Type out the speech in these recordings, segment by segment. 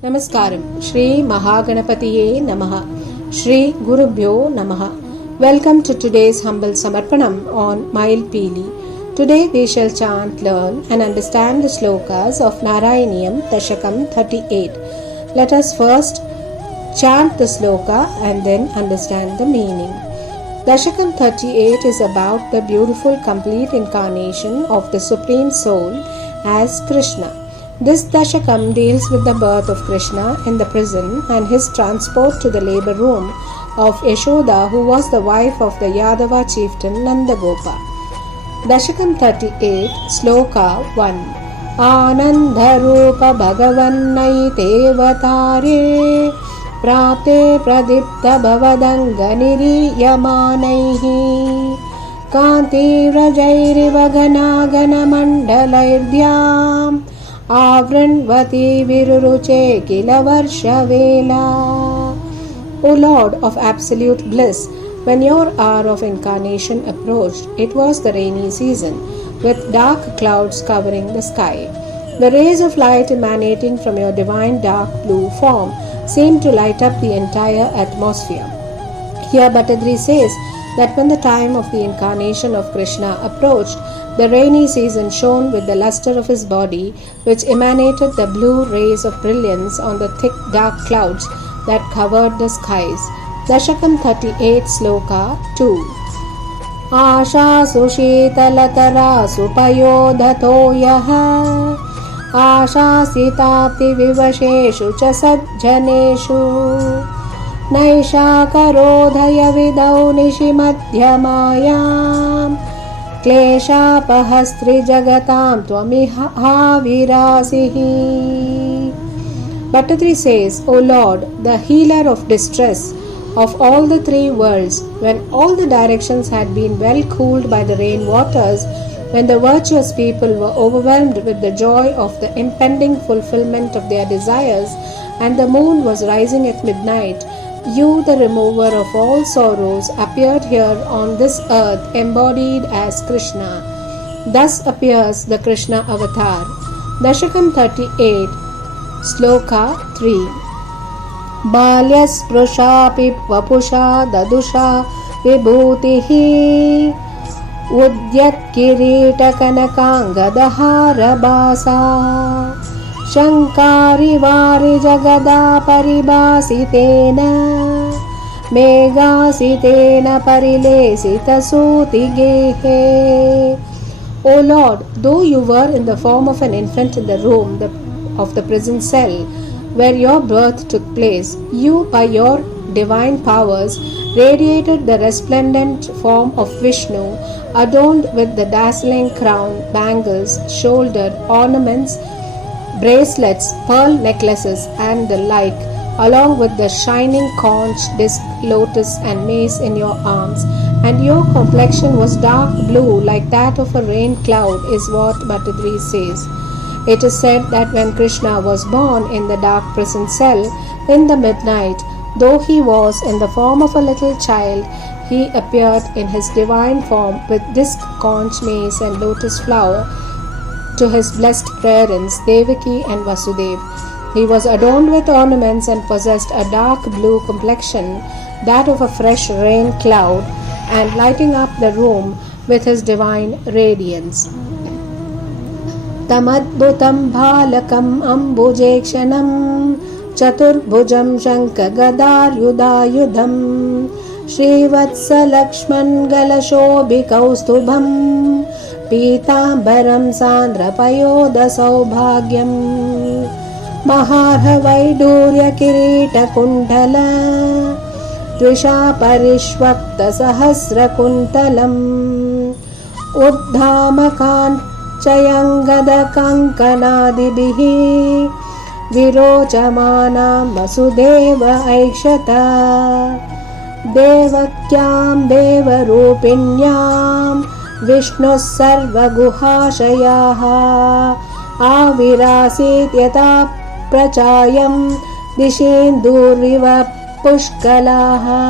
Namaskaram. Shri Mahaganapatiye Namaha. Shri Gurubhyo Namaha. Welcome to today's humble Samarpanam on Mile Pili. Today we shall chant, learn and understand the slokas of Narayaneeyam Dasakam 38. Let us first chant the sloka and then understand the meaning. Dasakam 38 is about the beautiful complete incarnation of the Supreme Soul as Krishna. This Dashakam deals with the birth of Krishna in the prison and his transport to the labor room of Yashoda, who was the wife of the Yadava chieftain Nandagopa. Dashakam 38, Sloka 1. Anandharupa Bhagavannaite Vatare Prapte Pradipta Bhavadanganiri Yamanaihi Kanti Vrajairiva Gana Mandalairdhyam Avranvati Viruruche Kilavarshavela. O Lord of absolute bliss, when your hour of incarnation approached, it was the rainy season, with dark clouds covering the sky. The rays of light emanating from your divine dark blue form seemed to light up the entire atmosphere. Here Bhattadri says that when the time of the incarnation of Krishna approached, the rainy season shone with the luster of his body, which emanated the blue rays of brilliance on the thick dark clouds that covered the skies. Dashakam 38 Sloka 2. Asha sushitalatara supayodhato yaha Asha sitapti vivasheshu cha sajjaneshu Naisha karodhaya vidau nishimadhyamayam Kleshapahastri jagatam tvamiha virasihi. Bhattadri says, O Lord, the healer of distress of all the three worlds, when all the directions had been well cooled by the rain waters, when the virtuous people were overwhelmed with the joy of the impending fulfillment of their desires, and the moon was rising at midnight, you, the remover of all sorrows, appeared here on this earth embodied as Krishna. Thus appears the Krishna Avatar. Dashakam 38, Sloka 3. Balyasprushapi vapusha dadusha vibhutihi Udyat kirita kanakangadaha basa Shankari vari jagada paribasitena Meghasitena parilesita sutigehe. O Lord, though you were in the form of an infant in the room of the prison cell where your birth took place, you by your divine powers radiated the resplendent form of Vishnu, adorned with the dazzling crown, bangles, shoulder ornaments, bracelets, pearl necklaces and the like, along with the shining conch, disc, lotus and mace in your arms, and your complexion was dark blue like that of a rain cloud, is what Bhattadri says. It is said that when Krishna was born in the dark prison cell in the midnight, though he was in the form of a little child, he appeared in his divine form with disc, conch, mace and lotus flower to his blessed parents Devaki and Vasudev. He was adorned with ornaments and possessed a dark blue complexion, that of a fresh rain cloud, and lighting up the room with his divine radiance. Tamadbhutam bhalakam ambujekshanam Chaturbhujam shankhagadar yudayudham Srivatsalakshman galashobhikaustubham Pitambaram sandrapayoda saubhagyam Maharha vaidurya kirita kundala Dvisha parishvakta sahasra kuntalam Uddhamakan Chayangada kankanadibihi Virochamanam Vasudeva Aikshata Devakyam Devarupinyam Vishnu Sarva Guhashayaha Avirasit Yata Prachayam Dishinduriva Pushkalaha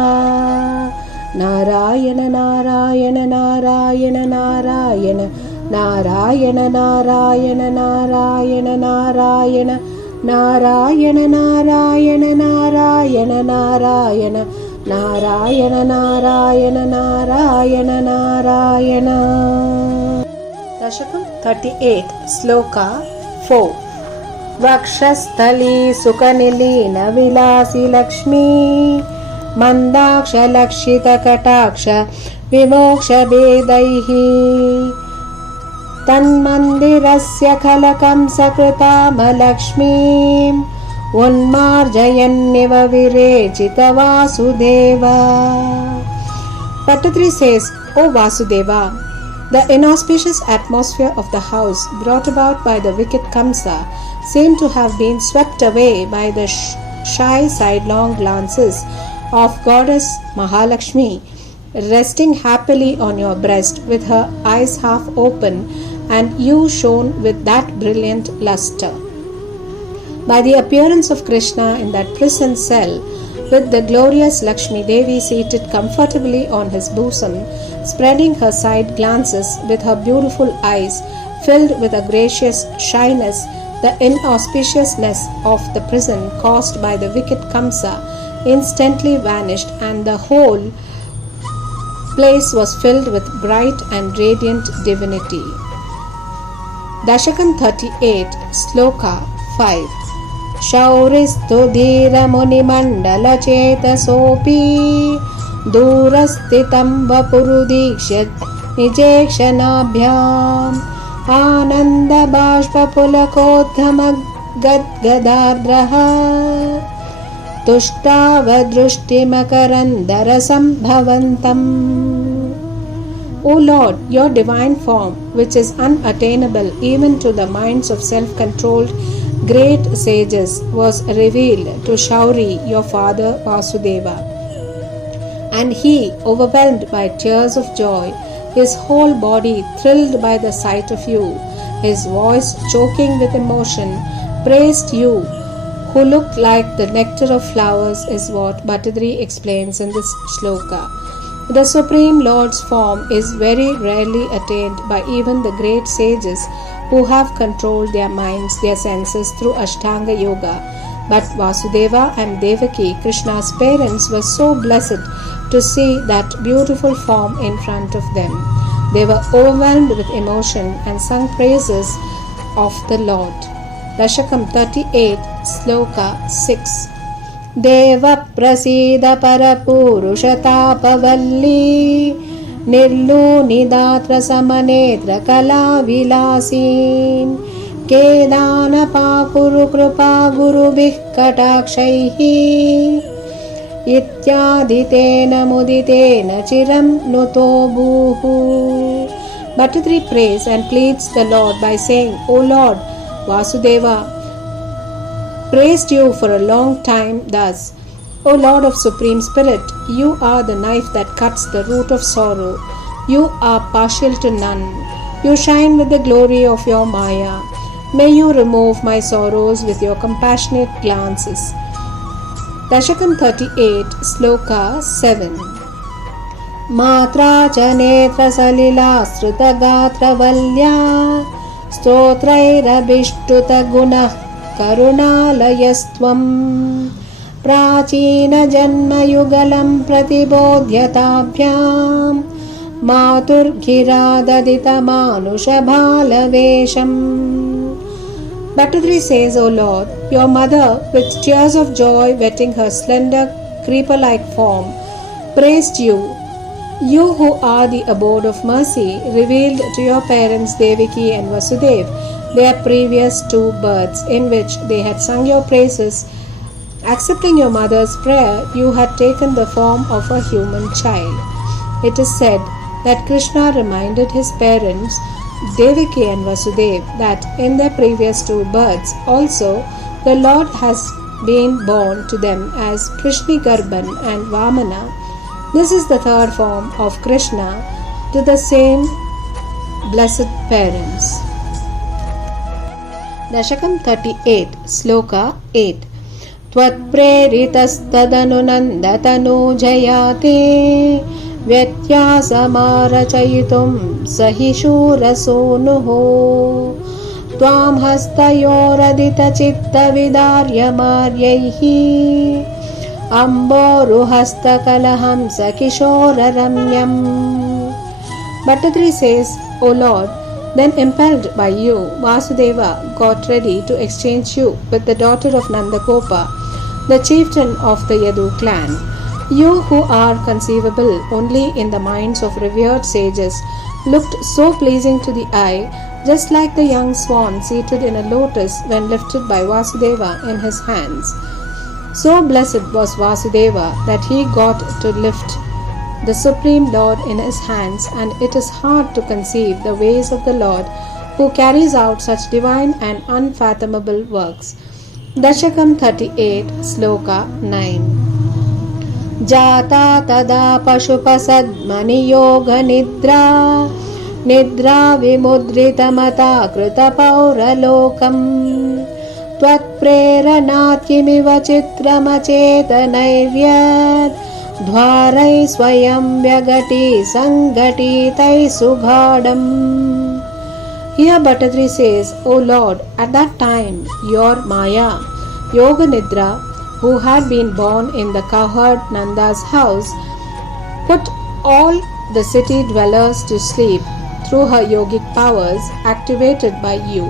Narayana Narayana Narayana Narayana Narayana Narayana Narayana Narayana Narayana Narayana Narayana Narayana Narayana Narayana Narayana Narayana. Dashakam 38 Sloka 4. Vakshasthali Sukhanilina Vilasi Lakshmi Mandaksha Lakshita Kataksha Vimoksha Vedaihi Tanmandirasya Khalakam Sakritama Lakshmim Unmarjayanniva Virechita Vasudeva. Patadri says, O Vasudeva, the inauspicious atmosphere of the house brought about by the wicked Kamsa seemed to have been swept away by the shy sidelong glances of Goddess Mahalakshmi, resting happily on your breast with her eyes half open, and you shone with that brilliant luster. By the appearance of Krishna in that prison cell, with the glorious Lakshmi Devi seated comfortably on his bosom, spreading her side glances with her beautiful eyes, filled with a gracious shyness, the inauspiciousness of the prison caused by the wicked Kamsa instantly vanished, and the whole place was filled with bright and radiant divinity. Dashakam 38 Sloka 5. Shauristu dhira muni mandala chetasopi Durastitam vapurudikshyat nijekshanabhyam Ananda bashpa pulakodhama gadgadardraha Tushtavadrushtimakarandara sambhavantam. O Lord, your divine form, which is unattainable even to the minds of self-controlled great sages, was revealed to Shauri, your father Vasudeva. And he, overwhelmed by tears of joy, his whole body thrilled by the sight of you, his voice choking with emotion, praised you, who looked like the nectar of flowers, is what Bhattadri explains in this shloka. The Supreme Lord's form is very rarely attained by even the great sages who have controlled their minds, their senses through Ashtanga Yoga. But Vasudeva and Devaki, Krishna's parents, were so blessed to see that beautiful form in front of them. They were overwhelmed with emotion and sung praises of the Lord. Dashakam 38 Sloka 6. Deva prasida parapurushatapavali Nirlunidatra samanetra kala vilasin Kedana pakuru krupa gurubih katakshaihi Ityaditena muditena chiram nutobuhu. Bhattadri prays and pleads the Lord by saying, O Lord, Vasudeva praised you for a long time thus. O Lord of Supreme Spirit, you are the knife that cuts the root of sorrow. You are partial to none. You shine with the glory of your Maya. May you remove my sorrows with your compassionate glances. Dashakam 38 Sloka 7. Matra cha netra salila sruta gatra valya Stotrairabhishtuta gunah karunalayastvam Prachina janma yugalam pratibodhyatabhyam Maturghirādadita manusha bhalavesham. Bhattadri says, O Lord, your mother, with tears of joy wetting her slender creeper-like form, praised you. You who are the abode of mercy, revealed to your parents Devaki and Vasudeva their previous 2 births, in which they had sung your praises. Accepting your mother's prayer, you had taken the form of a human child. It is said that Krishna reminded his parents, Devaki and Vasudeva, that in their previous 2 births also the Lord has been born to them as Krishnigarbhan and Vamana. This is the 3rd form of Krishna to the same blessed parents. Dashakam 38 Sloka 8. Tvatpreritastadanu jayate Vyatyasamarachayitum sahi shurasonuho त्वां हस्तयोरदितचित्तविदार्यमार्यैः अम्बोरुहस्तकलहंसकिशोररम्यम्. Bhattacharya says, O Lord, then impelled by you, Vasudeva got ready to exchange you with the daughter of Nandagopa, the chieftain of the Yadu clan. You who are conceivable only in the minds of revered sages looked so pleasing to the eye, just like the young swan seated in a lotus when lifted by Vasudeva in his hands. So blessed was Vasudeva that he got to lift the Supreme Lord in his hands, and it is hard to conceive the ways of the Lord who carries out such divine and unfathomable works. Dasakam 38, Sloka 9. Jata tada pashupasadmani yoga nidra nidra vimudritamata krita pauralokam tvat preranat kimiva chitramachetanavyat Dhvarai swayam vyagati sangati tai sughadam. Here Bhattacharya says, O Lord, at that time your Maya, Yoga Nidra, who had been born in the cowherd Nanda's house, put all the city dwellers to sleep through her yogic powers activated by you.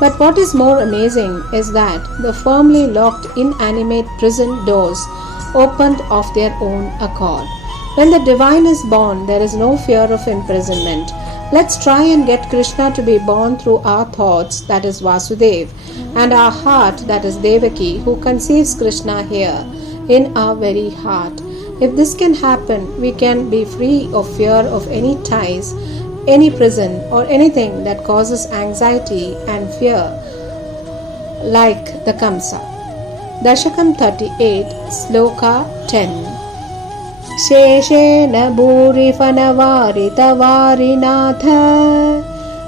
But what is more amazing is that the firmly locked inanimate prison doors opened of their own accord. When the divine is born, there is no fear of imprisonment. Let's try and get Krishna to be born through our thoughts, that is Vasudev, and our heart, that is Devaki, who conceives Krishna here, in our very heart. If this can happen, we can be free of fear of any ties, any prison, or anything that causes anxiety and fear, like the Kamsa. Dashakam 38, Sloka 10. Sheshena bhurifanavaritavarinatha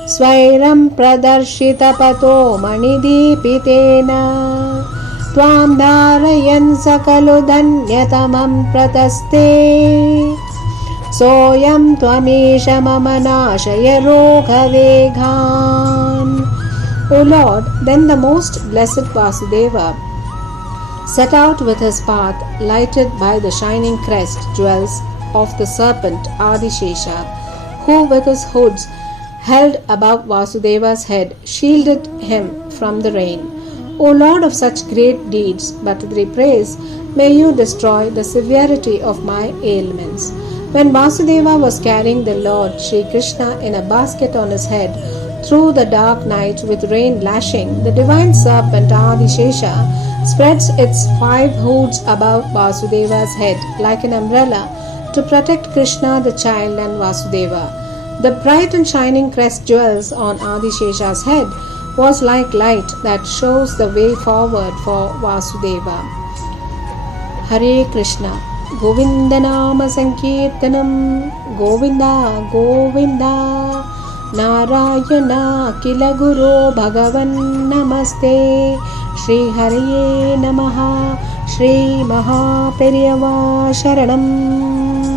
Swairam pradarshita pato manidipitena Tvam dharayan sakalu dhanyatamam prataste Soyam tvamisha mamanashaya roghaveghan. O Lord, then the most blessed Vasudeva set out with his path lighted by the shining crest jewels of the serpent Adishesha, who with his hoods held above Vasudeva's head shielded him from the rain. O Lord of such great deeds, Bhattacharya prays, may you destroy the severity of my ailments. When Vasudeva was carrying the Lord Sri Krishna in a basket on his head through the dark night with rain lashing, the divine serpent Adishesha spreads its 5 hoods above Vasudeva's head like an umbrella to protect Krishna the child and Vasudeva. The bright and shining crest jewels on Adishesha's head was like light that shows the way forward for Vasudeva. Hare Krishna. Govinda Nama Sankirtanam. Govinda Govinda. Narayana Akila Guru Bhagavan Namaste. Shri Hariye Namaha. Shri Maha Periyava Sharanam.